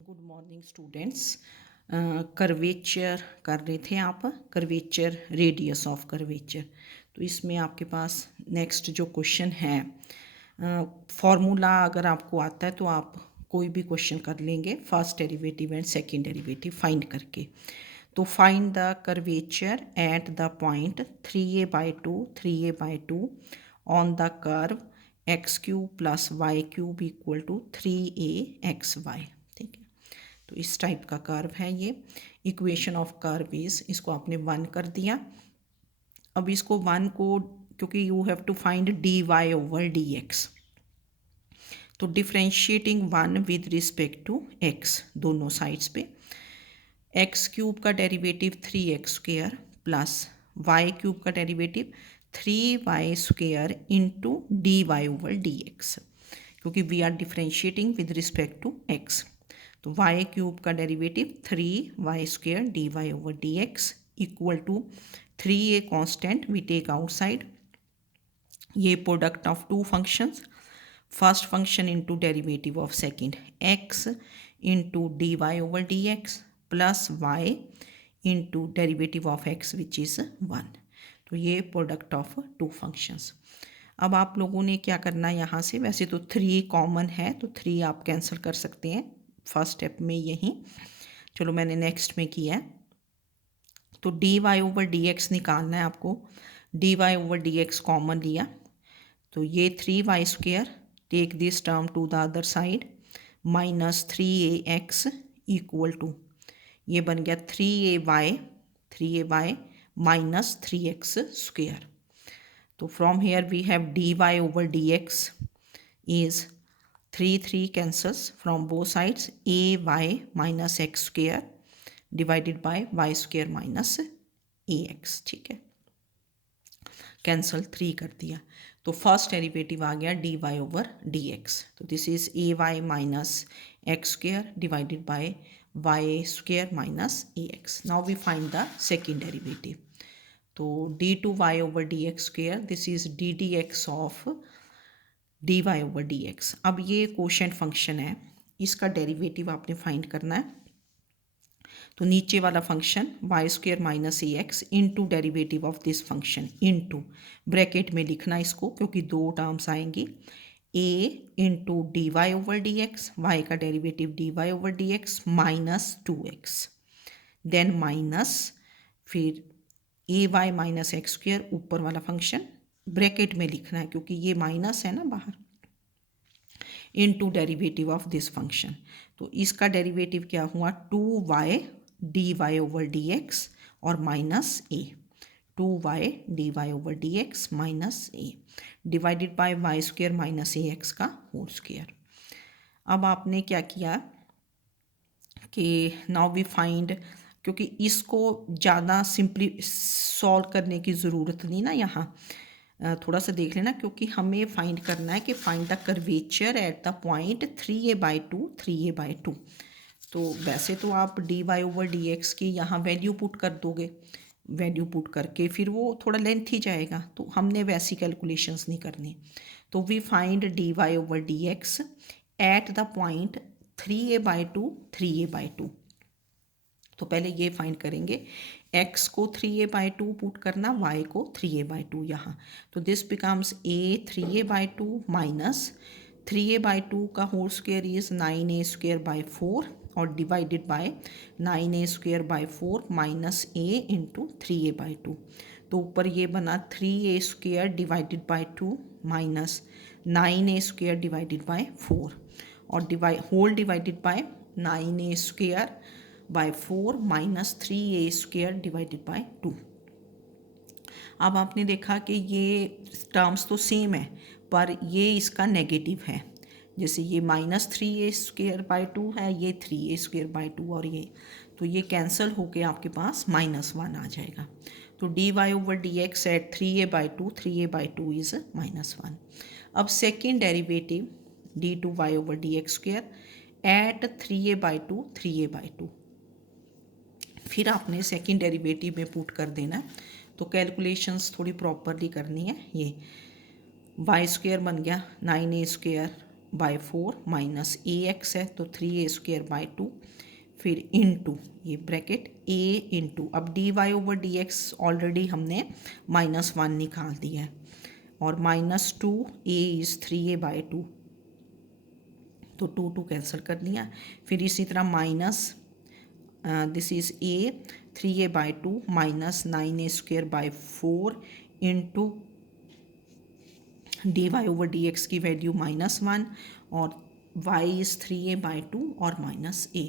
Good morning students. Curvature कर रहे थे आप, कर्वेचर रेडियस ऑफ कर्वेचर। तो इसमें आपके पास नेक्स्ट जो क्वेश्चन है, फॉर्मूला अगर आपको आता है तो आप कोई भी क्वेश्चन कर लेंगे first derivative and second derivative find करके। तो find the curvature at the point 3a/2 3a/2 on the curve X cube plus Y cube equal to 3a(xy)। ठीक है, तो इस टाइप का कर्व है ये। इक्वेशन ऑफ कर्व इज, इसको आपने 1 कर दिया। अब इसको 1 को, क्योंकि you have to find dy/dx, तो differentiating 1 with respect to x दोनों साइड्स पे। एक्स क्यूब का derivative 3x² plus Y cube का डेरिवेटिव 3y² इंटू dy/dx, क्योंकि we are differentiating with respect to x। तो वाई क्यूब का derivative 3y² dy/dx equal to 3a constant we take outside. ये product of two functions, first function into derivative of second x into dy/dx plus y into derivative of x which is 1। तो ये product of two functions. अब आप लोगों ने क्या करना है यहाँ से, वैसे तो 3 कॉमन है तो 3 आप कैंसिल कर सकते हैं फर्स्ट स्टेप में यहीं। चलो मैंने नेक्स्ट में किया है। तो dy/dx निकालना है आपको। dy/dx कॉमन लिया तो ये 3y², take this term to the other side, minus 3ax equal to, ये बन गया 3ay माइनस 3x²। तो from here we have dy/dx is 3 cancels from both sides, ay minus x² divided by y² minus ax। ठीक है, cancel 3 कर दिया तो first derivative आ गया dy/dx। तो this is ay minus x² divided by y² minus ax। Now we find the second derivative. तो d2y/dx², this is ddx of dy/dx। अब ये कोशेंट फंक्शन है, इसका डेरिवेटिव आपने फाइंड करना है। तो नीचे वाला function y² minus ax into derivative of this function into bracket में लिखना इसको, क्योंकि दो टर्म्स आएंगी, a इंटू dy/dx, y का derivative dy/dx minus 2x, then minus फिर ay माइनस x² ऊपर वाला फंक्शन ब्रैकेट में लिखना है क्योंकि ये माइनस है ना बाहर, into derivative of this function. तो इसका डेरिवेटिव क्या हुआ 2y dy/dx और minus a, 2y dy/dx minus a divided by y² minus ax का होल स्क्वायर। अब आपने क्या किया कि नाउ वी फाइंड, क्योंकि इसको ज़्यादा सिंपली सॉल्व करने की ज़रूरत नहीं ना, यहाँ थोड़ा सा देख लेना, क्योंकि हमें फाइंड करना है कि find the curvature at the point 3a/2 3a/2। तो वैसे तो आप dy/dx की यहाँ वैल्यू पुट कर दोगे, वैल्यू पुट करके फिर वो थोड़ा लेंथ ही जाएगा, तो हमने वैसी कैलकुलेशंस नहीं करनी। तो we find dy/dx at the point 3a/2 3a/2। तो पहले ये फाइंड करेंगे, x को 3a/2 पुट करना, y को 3a/2 यहाँ। तो this becomes a 3a/2 minus 3a/2 का होल स्क्वायर इज 9a²/4 और divided by 9a²/4 minus a into 3a/2। तो ऊपर ये बना 3a² divided by 2 minus 9a² divided by 4 और whole divided by 9a²/4 minus 3a² divided by 2। अब आपने देखा कि ये टर्म्स तो सेम है पर ये इसका नेगेटिव है, जैसे ये माइनस 3a²/2 है, ये 3a²/2 और ये, तो ये कैंसिल होके आपके पास -1 आ जाएगा। तो dy/dx eight 3a/2 3a/2 is -1। अब second derivative d2y/dx² eight 3a/2 3a/2, फिर आपने सेकेंड डेरिवेटिव में पुट कर देना। तो कैलकुलेशंस थोड़ी प्रॉपरली करनी है। ये y² बन गया 9a² by 4 minus A x है तो 3a² बाय 2, फिर इनटू ये ब्रैकेट a इंटू, अब dy ओवर dx ऑलरेडी हमने -1 निकाल दिया है, और -2a इज़ 3a बाय 2, तो 2 कैंसिल कर लिया। फिर इसी तरह minus this is a 3a by 2 minus 9a² by 4 into dy over dx की वैल्यू -1 और y इज़ 3a बाय 2 और minus a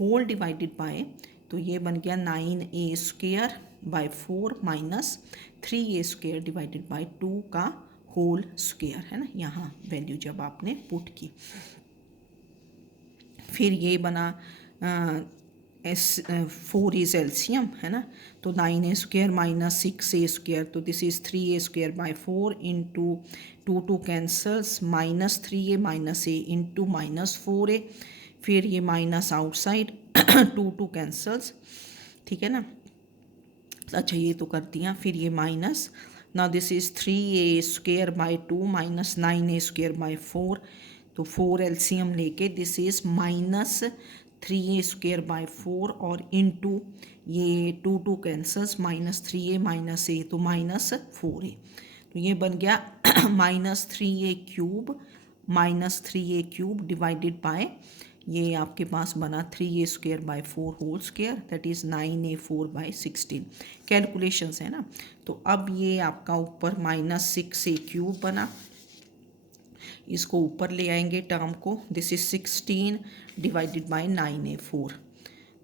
whole divided by, तो ये बन गया 9a² by 4 minus 3a² divided by 2 का होल स्क्वायर, है ना, यहाँ वैल्यू जब आपने पुट की। फिर ये बना 4 इज़ एलसीएम, है ना, तो 9a² माइनस 6a², तो this is 3a² by 4 into 2 cancels minus 3a minus a into -4a, फिर ये माइनस आउटसाइड 2 कैंसल्स, ठीक है ना। अच्छा ये तो कर दिया, फिर ये minus, now this is 3a² by 2 minus 9a² by 4, तो 4 एलसीएम लेके this is minus 3a² by 4 और इनटू ये 2 cancels minus 3a minus a, तो -4a, तो ये बन गया -3a³ डिवाइडेड बाय, ये आपके पास बना 3a² by 4 whole square, that is 9a4 by 16। Calculations है ना, तो अब ये आपका ऊपर -6a³ बना, इसको ऊपर ले आएंगे टर्म को, this is 16 divided by 9a4,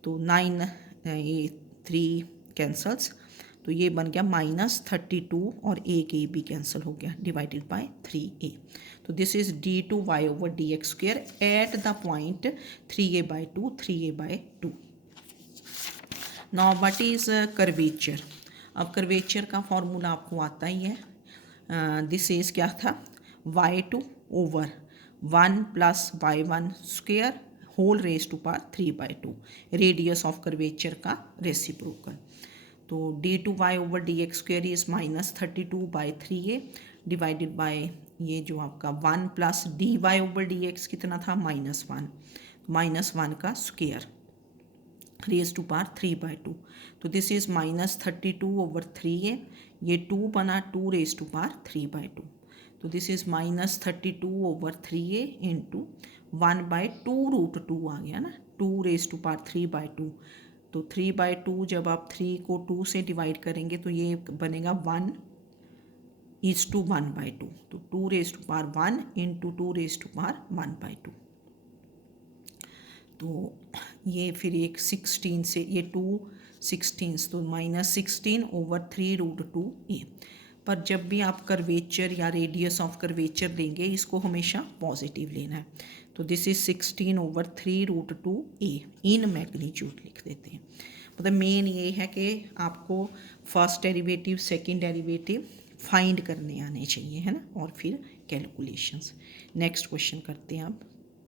तो 9 ये 3 कैंसल्स, तो ये बन गया -32 और एक ए भी कैंसिल हो गया डिवाइडेड बाय 3a, तो this is d2y over dx² at the point 3a by 2 3a by 2। Now what is curvature, अब कर्वेचर का फॉर्मूला आपको आता ही है, दिस इज क्या था, y2 over 1 plus y1 square whole raise to power 3/2, radius of curvature का reciprocal, तो d2y over dx² is -32 by 3a divided by ये जो आपका 1 प्लस dy ओवर dx कितना था -1 का स्क्वायर रेज टू पावर 3/2, तो दिस इज -32 ओवर 3a, ये 2 बना 2 रेज टू पावर 3/2, तो this is -32 over 3a into 1/2√2 आ गया ना, 2 रेज टू पावर 3/2, तो 3/2 जब आप 3 को 2 से डिवाइड करेंगे तो ये बनेगा 1:1/2, तो 2 raise to power 1 into 2 raise to power 1/2, तो ये फिर एक 16 से ये 2 16 तो -16 ओवर 3√2a, पर जब भी आप कर्वेचर या रेडियस ऑफ कर्वेचर लेंगे इसको हमेशा पॉजिटिव लेना है, तो this is 16 over 3√2a in magnitude लिख देते हैं। मतलब मेन ये है कि आपको first derivative second derivative find करने आने चाहिए, है ना, और फिर कैलकुलेशंस। नेक्स्ट क्वेश्चन करते हैं अब।